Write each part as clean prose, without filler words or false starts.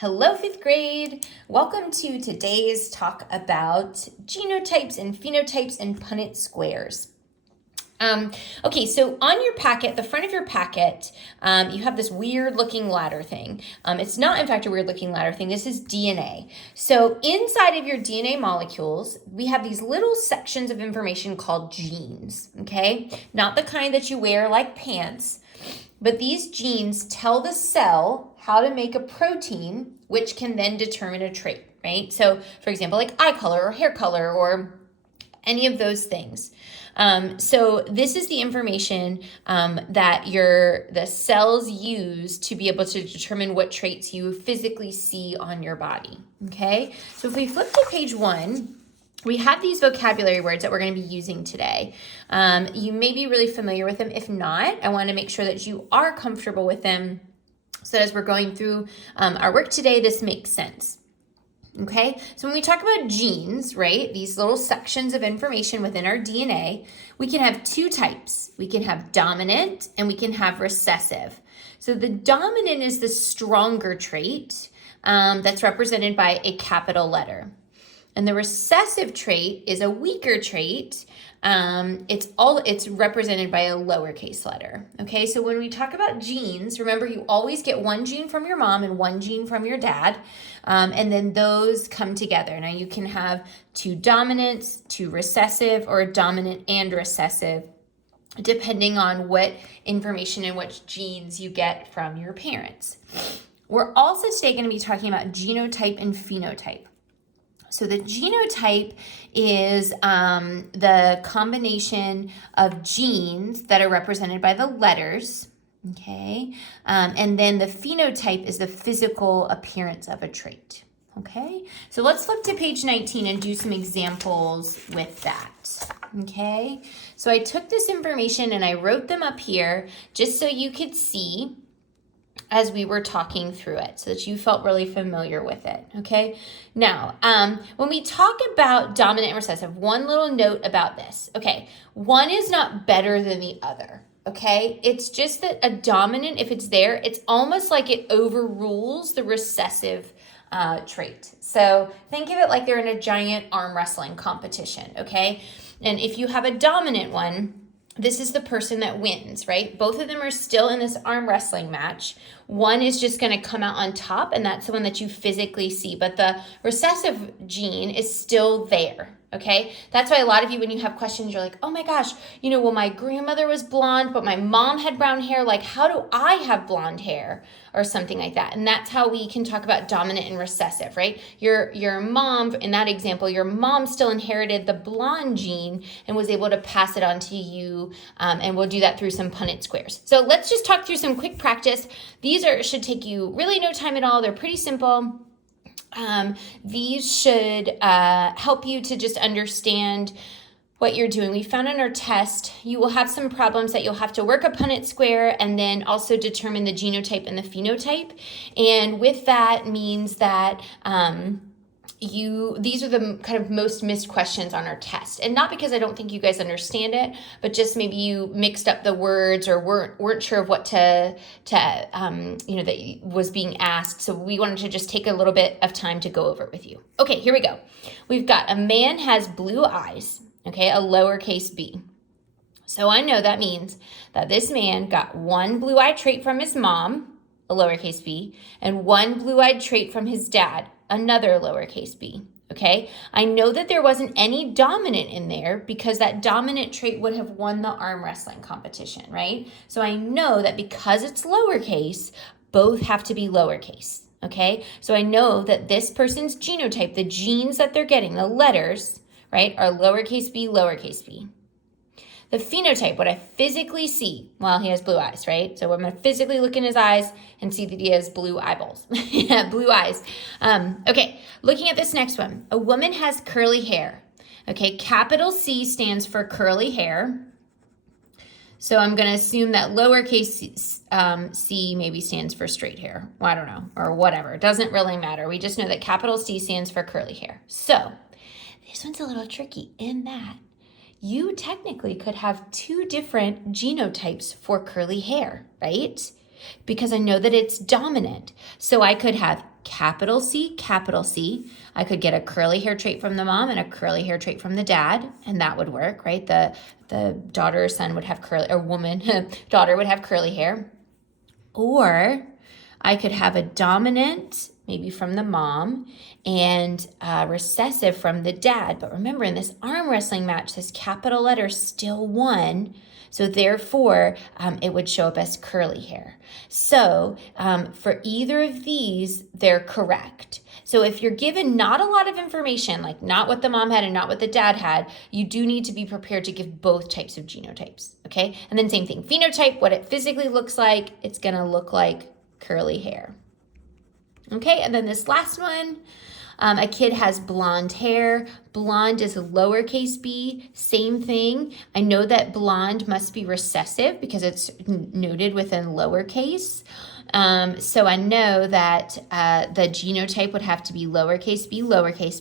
Hello, fifth grade. Welcome to today's talk about genotypes and phenotypes and Punnett squares. Okay, so on your packet, the front of your packet, you have this weird looking ladder thing. It's not, in fact, a weird looking ladder thing. This is DNA. So inside of your DNA molecules, we have these little sections of information called genes, okay? Not the kind that you wear like pants, but these genes tell the cell how to make a protein, which can then determine a trait, right? So, for example, like eye color or hair color or any of those things. So this is the information that the cells use to be able to determine what traits you physically see on your body, okay? So if we flip to page 1, we have these vocabulary words that we're going to be using today. You may be really familiar with them. If not, I want to make sure that you are comfortable with them so that as we're going through our work today, this makes sense. Okay, so when we talk about genes, right, these little sections of information within our DNA, we can have two types. We can have dominant and we can have recessive. So the dominant is the stronger trait that's represented by a capital letter. And the recessive trait is a weaker trait. It's represented by a lowercase letter. Okay, so when we talk about genes, remember you always get one gene from your mom and one gene from your dad, and then those come together. Now you can have two dominants, two recessive, or a dominant and recessive, depending on what information and what genes you get from your parents. We're also today going to be talking about genotype and phenotype. So the genotype is the combination of genes that are represented by the letters, okay? And then the phenotype is the physical appearance of a trait, okay? So let's flip to page 19 and do some examples with that, okay? So I took this information and I wrote them up here just so you could see as we were talking through it so that you felt really familiar with it, okay? Now, when we talk about dominant and recessive, one little note about this, okay? One is not better than the other, okay? It's just that a dominant, if it's there, it's almost like it overrules the recessive trait. So think of it like they're in a giant arm wrestling competition, okay? And if you have a dominant one, this is the person that wins, right? Both of them are still in this arm wrestling match. One is just going to come out on top, and that's the one that you physically see. But the recessive gene is still there, okay? That's why a lot of you, when you have questions, you're like, oh my gosh, well, my grandmother was blonde, but my mom had brown hair. Like, how do I have blonde hair? Or something like that. And that's how we can talk about dominant and recessive, right? Your mom, in that example, your mom still inherited the blonde gene and was able to pass it on to you. And we'll do that through some Punnett squares. So let's just talk through some quick practice. These should take you really no time at all. They're pretty simple. These should help you to just understand what you're doing. We found on our test, you will have some problems that you'll have to work a Punnett square and then also determine the genotype and the phenotype. And with that means that these are the kind of most missed questions on our test. And not because I don't think you guys understand it, but just maybe you mixed up the words or weren't sure of what that was being asked. So we wanted to just take a little bit of time to go over it with you. Okay, here we go. We've got a man has blue eyes. Okay, a lowercase b. So I know that means that this man got one blue-eyed trait from his mom, a lowercase b, and one blue-eyed trait from his dad, another lowercase b. Okay, I know that there wasn't any dominant in there because that dominant trait would have won the arm wrestling competition, right? So I know that because it's lowercase, both have to be lowercase. Okay, so I know that this person's genotype, the genes that they're getting, the letters, right, are lowercase b, lowercase b. The phenotype, what I physically see, well, he has blue eyes, right? So I'm going to physically look in his eyes and see that he has blue eyeballs. Yeah, blue eyes. Okay, looking at this next one. A woman has curly hair. Okay, capital C stands for curly hair. So I'm going to assume that lowercase c maybe stands for straight hair. Well, I don't know, or whatever. It doesn't really matter. We just know that capital C stands for curly hair. So this one's a little tricky in that you technically could have two different genotypes for curly hair, right? Because I know that it's dominant. So I could have capital C, capital C. I could get a curly hair trait from the mom and a curly hair trait from the dad, and that would work, right? The daughter or son would have curly, or woman, daughter would have curly hair. Or I could have a dominant, maybe from the mom, and recessive from the dad. But remember, in this arm wrestling match, this capital letter still won. So therefore, it would show up as curly hair. So for either of these, they're correct. So if you're given not a lot of information, like not what the mom had and not what the dad had, you do need to be prepared to give both types of genotypes, okay? And then same thing, phenotype, what it physically looks like, it's gonna look like curly hair. Okay, and then this last one, a kid has blonde hair. Blonde is lowercase b, same thing. I know that blonde must be recessive because it's noted within lowercase. So I know that the genotype would have to be lowercase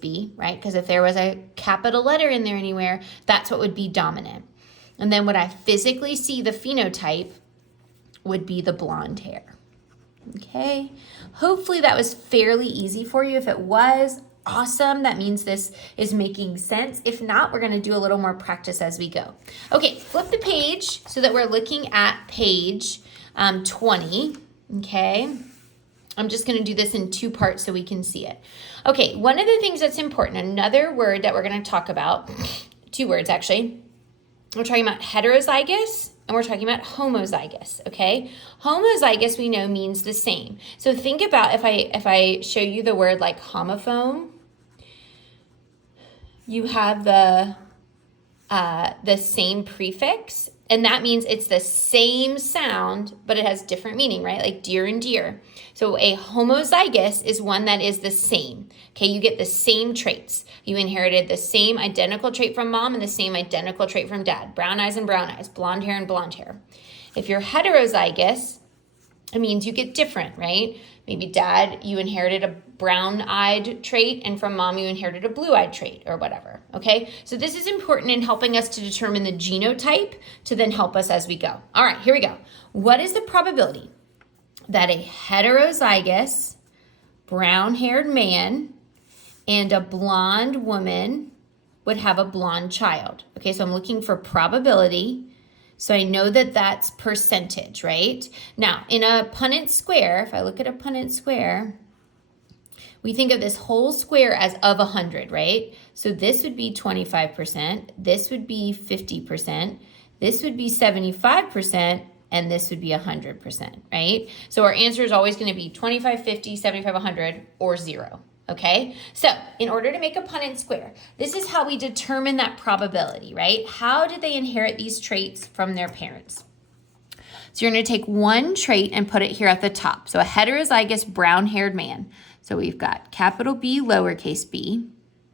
b, right? Because if there was a capital letter in there anywhere, that's what would be dominant. And then what I physically see, the phenotype, would be the blonde hair. Okay, hopefully that was fairly easy for you. If it was, awesome. That means this is making sense. If not, we're going to do a little more practice as we go. Okay, flip the page so that we're looking at page 20. Okay, I'm just going to do this in two parts so we can see it. Okay, one of the things that's important, another word that we're going to talk about, two words actually. We're talking about heterozygous and we're talking about homozygous, okay? Homozygous we know means the same. So think about if I show you the word like homophone, you have the same prefix, and that means it's the same sound, but it has different meaning, right? Like deer and deer. So a homozygous is one that is the same. Okay, you get the same traits. You inherited the same identical trait from mom and the same identical trait from dad. Brown eyes and brown eyes, blonde hair and blonde hair. If you're heterozygous, it means you get different, right? Maybe dad, you inherited a brown-eyed trait, and from mom, you inherited a blue-eyed trait or whatever, okay? So this is important in helping us to determine the genotype to then help us as we go. All right, here we go. What is the probability that a heterozygous brown-haired man and a blonde woman would have a blonde child? Okay, so I'm looking for probability. So I know that that's percentage, right? Now, in a Punnett square, if I look at a Punnett square, we think of this whole square as of 100, right? So this would be 25%, this would be 50%, this would be 75%, and this would be 100%, right? So our answer is always going to be 25, 50, 75, 100, or 0. Okay, so in order to make a Punnett square, this is how we determine that probability, right? How did they inherit these traits from their parents? So you're going to take one trait and put it here at the top. So a heterozygous brown-haired man. So we've got capital B, lowercase b,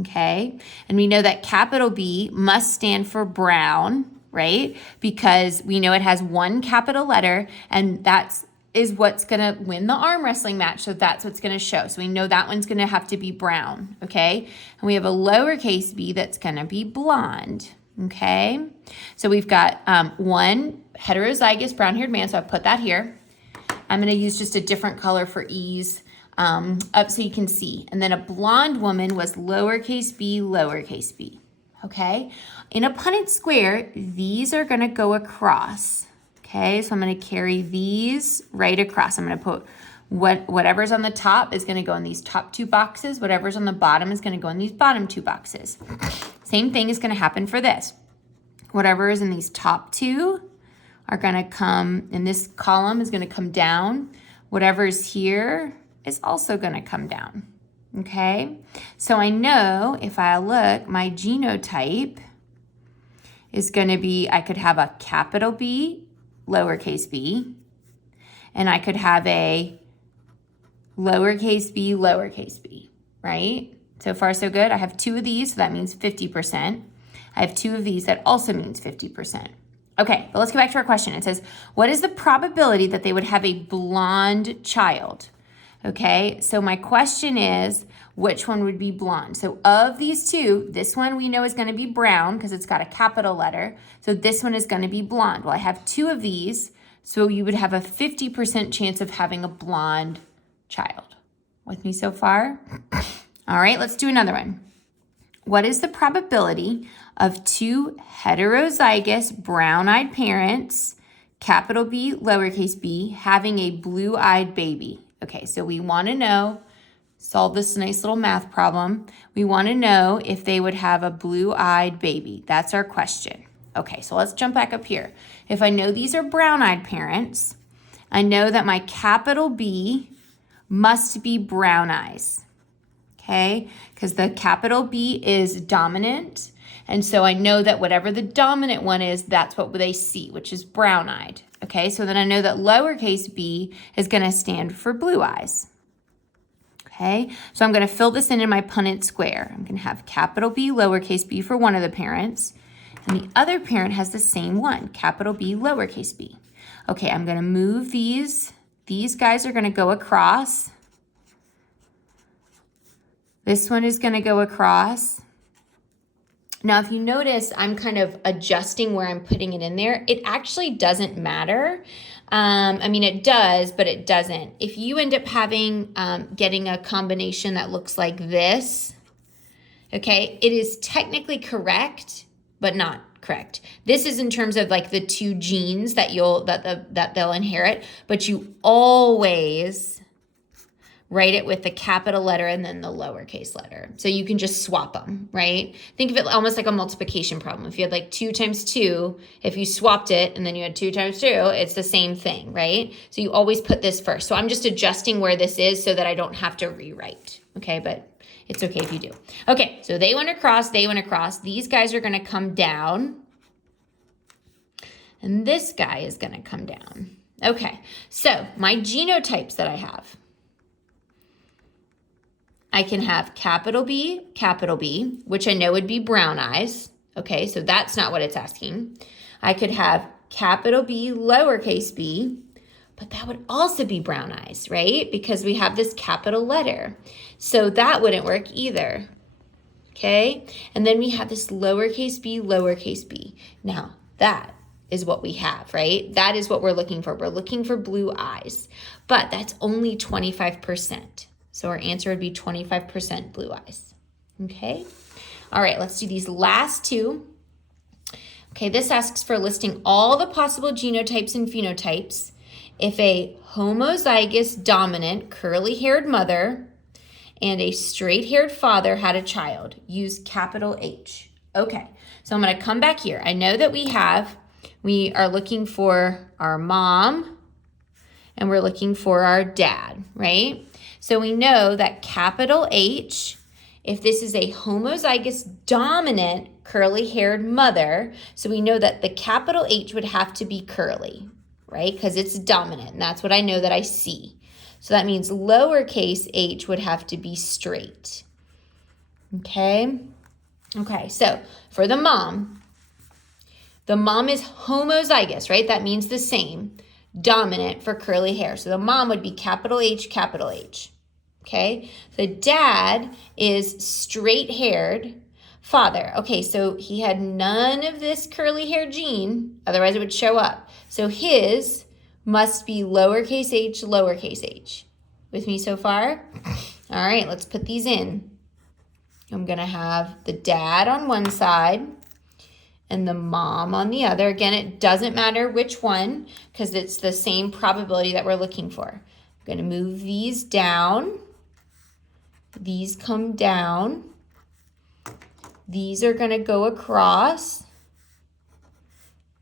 okay? And we know that capital B must stand for brown, right? Because we know it has one capital letter, and that's is what's going to win the arm wrestling match. So that's what's going to show. So we know that one's going to have to be brown, okay? And we have a lowercase b that's going to be blonde, okay? So we've got one heterozygous brown-haired man, so I put that here. I'm going to use just a different color for ease up so you can see. And then a blonde woman was lowercase b, okay? In a Punnett square, these are going to go across. Okay, so I'm going to carry these right across. I'm going to put whatever's on the top is going to go in these top two boxes. Whatever's on the bottom is going to go in these bottom two boxes. Same thing is going to happen for this. Whatever is in these top two are going to come, in this column is going to come down. Whatever's here is also going to come down. Okay, so I know if I look, my genotype is going to be, I could have a capital B, lowercase b, and I could have a lowercase b, right? So far, so good. I have two of these, so that means 50%. I have two of these, that also means 50%. Okay, but let's go back to our question. It says, what is the probability that they would have a blonde child? Okay, so my question is, which one would be blonde? So of these two, this one we know is going to be brown because it's got a capital letter. So this one is going to be blonde. Well, I have two of these, so you would have a 50% chance of having a blonde child. With me so far? All right, let's do another one. What is the probability of two heterozygous brown-eyed parents, capital B, lowercase b, having a blue-eyed baby? Okay, so we want to know, solve this nice little math problem. We want to know if they would have a blue-eyed baby. That's our question. Okay, so let's jump back up here. If I know these are brown-eyed parents, I know that my capital B must be brown eyes. Okay, because the capital B is dominant. And so I know that whatever the dominant one is, that's what they see, which is brown-eyed. Okay, so then I know that lowercase b is going to stand for blue eyes. Okay, so I'm going to fill this in my Punnett square. I'm going to have capital B, lowercase b for one of the parents. And the other parent has the same one, capital B, lowercase b. Okay, I'm going to move these. These guys are going to go across. This one is going to go across. Now, if you notice, I'm kind of adjusting where I'm putting it in there. It actually doesn't matter. I mean, it does, but it doesn't. If you end up having, getting a combination that looks like this, okay, it is technically correct, but not correct. This is in terms of like the two genes that they'll inherit, but you always write it with the capital letter and then the lowercase letter. So you can just swap them, right? Think of it almost like a multiplication problem. If you had like 2 times 2, if you swapped it and then you had 2 times 2, it's the same thing, right? So you always put this first. So I'm just adjusting where this is so that I don't have to rewrite, okay? But it's okay if you do. Okay, so they went across, they went across. These guys are going to come down. And this guy is going to come down. Okay, so my genotypes that I have. I can have capital B, which I know would be brown eyes. Okay, so that's not what it's asking. I could have capital B, lowercase b, but that would also be brown eyes, right? Because we have this capital letter. So that wouldn't work either. Okay, and then we have this lowercase b. Now, that is what we have, right? That is what we're looking for. We're looking for blue eyes, but that's only 25%. So our answer would be 25% blue eyes, okay? All right, let's do these last two. Okay, this asks for listing all the possible genotypes and phenotypes if a homozygous dominant curly-haired mother and a straight-haired father had a child. Use capital H. Okay, so I'm gonna come back here. I know that we are looking for our mom and we're looking for our dad, right? So we know that capital H, if this is a homozygous dominant curly-haired mother, so we know that the capital H would have to be curly, right? Because it's dominant, and that's what I know that I see. So that means lowercase h would have to be straight, okay? Okay, so for the mom is homozygous, right? That means the same, dominant for curly hair. So the mom would be capital H, okay? The dad is straight-haired father. Okay, so he had none of this curly hair gene, otherwise it would show up. So his must be lowercase h. With me so far? All right, let's put these in. I'm gonna have the dad on one side and the mom on the other. Again, it doesn't matter which one because it's the same probability that we're looking for. I'm gonna move these down. These come down. These are gonna go across.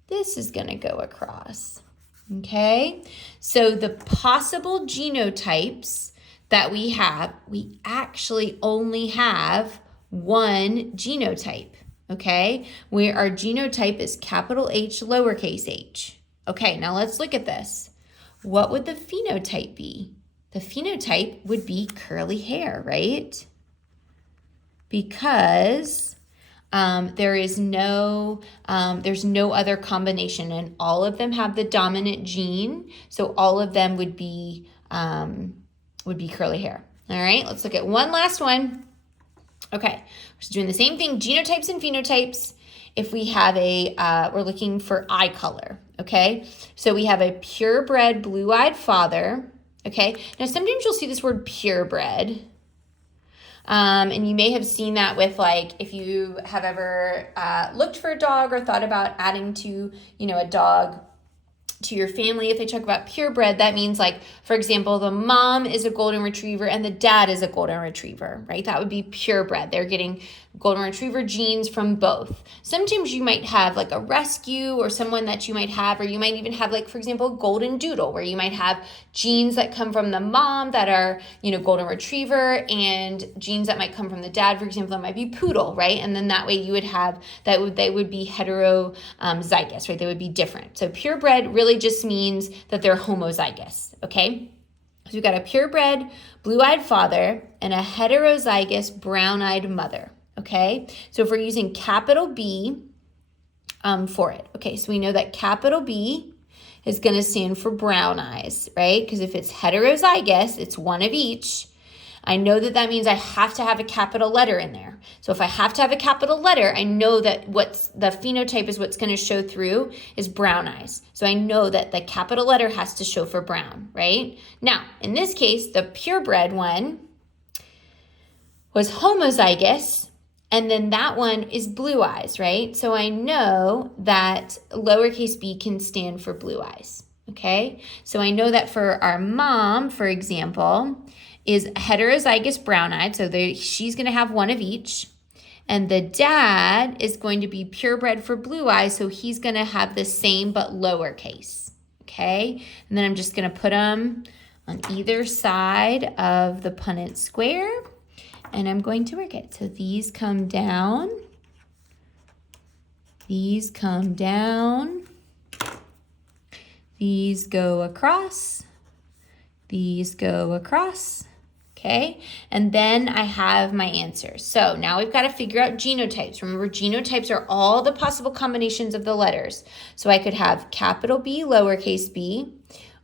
This is gonna go across, okay? So the possible genotypes that we have, we actually only have one genotype, okay? Where our genotype is capital H, lowercase h. Okay, now let's look at this. What would the phenotype be? The phenotype would be curly hair, right? Because there's no other combination, and all of them have the dominant gene, so all of them would be curly hair. All right, let's look at one last one. Okay, we're just doing the same thing, genotypes and phenotypes. If we have we're looking for eye color, okay? So we have a purebred blue-eyed father Okay, now sometimes you'll see this word purebred. And you may have seen that with, like, if you have ever looked for a dog or thought about adding to, a dog to your family. If they talk about purebred, that means, like, for example, the mom is a golden retriever and the dad is a golden retriever, right? That would be purebred. They're getting golden retriever genes from both. Sometimes you might have like a rescue or someone that you might have, or you might even have, like, for example, a golden doodle, where you might have genes that come from the mom that are, golden retriever, and genes that might come from the dad, for example, that might be poodle, right? And then that way you would have, they would be heterozygous, right? They would be different. So purebred really just means that they're homozygous, okay? So we've got a purebred blue-eyed father and a heterozygous brown-eyed mother, okay? So if we're using capital B for it, okay, so we know that capital B is going to stand for brown eyes, right? Because if it's heterozygous, it's one of each. I know that means I have to have a capital letter in there. So if I have to have a capital letter, I know that what's the phenotype is what's going to show through is brown eyes. So I know that the capital letter has to show for brown, right? Now, in this case, the purebred one was homozygous, and then that one is blue eyes, right? So I know that lowercase b can stand for blue eyes, okay? So I know that for our mom, for example, is heterozygous brown-eyed, so she's going to have one of each. And the dad is going to be purebred for blue eyes, so he's going to have the same but lowercase, okay? And then I'm just going to put them on either side of the punnett square, and I'm going to work it. So these come down, these come down, these go across, these go across. Okay, and then I have my answers. So now we've got to figure out genotypes. Remember, genotypes are all the possible combinations of the letters. So I could have capital B, lowercase b,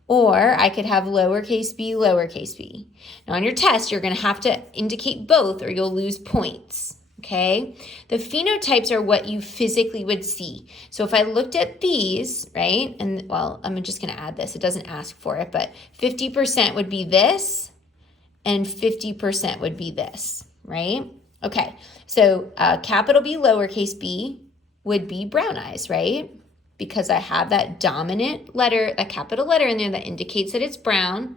or I could have lowercase b, lowercase b. Now on your test, you're going to have to indicate both or you'll lose points. Okay, the phenotypes are what you physically would see. So if I looked at these, right, and well, I'm just going to add this. It doesn't ask for it, but 50% would be this, and 50% would be this, right? Okay, so capital B, lowercase b would be brown eyes, right? Because I have that dominant letter, that capital letter in there that indicates that it's brown.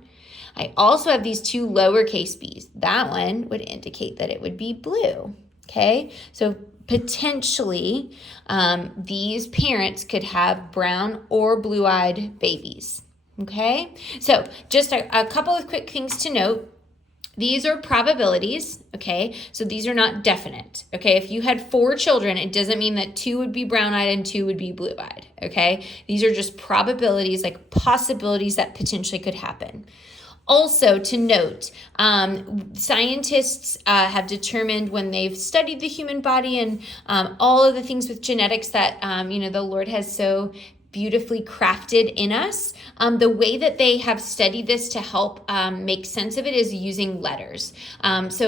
I also have these two lowercase b's. That one would indicate that it would be blue, okay? So potentially these parents could have brown or blue-eyed babies, okay? So just a couple of quick things to note. These are probabilities, okay? So these are not definite, okay? If you had 4 children, it doesn't mean that 2 would be brown-eyed and 2 would be blue-eyed, okay? These are just probabilities, like possibilities that potentially could happen. Also to note, scientists have determined when they've studied the human body and all of the things with genetics that, the Lord has so beautifully crafted in us. The way that they have studied this to help make sense of it is using letters. It's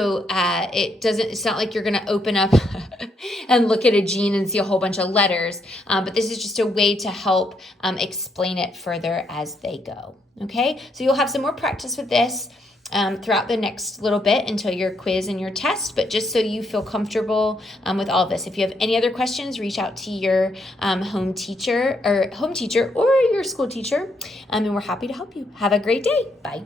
not like you're going to open up and look at a gene and see a whole bunch of letters, but this is just a way to help explain it further as they go. Okay, so you'll have some more practice with this throughout the next little bit until your quiz and your test, but just so you feel comfortable with all of this. If you have any other questions, reach out to your home teacher or your school teacher, and we're happy to help you. Have a great day. Bye.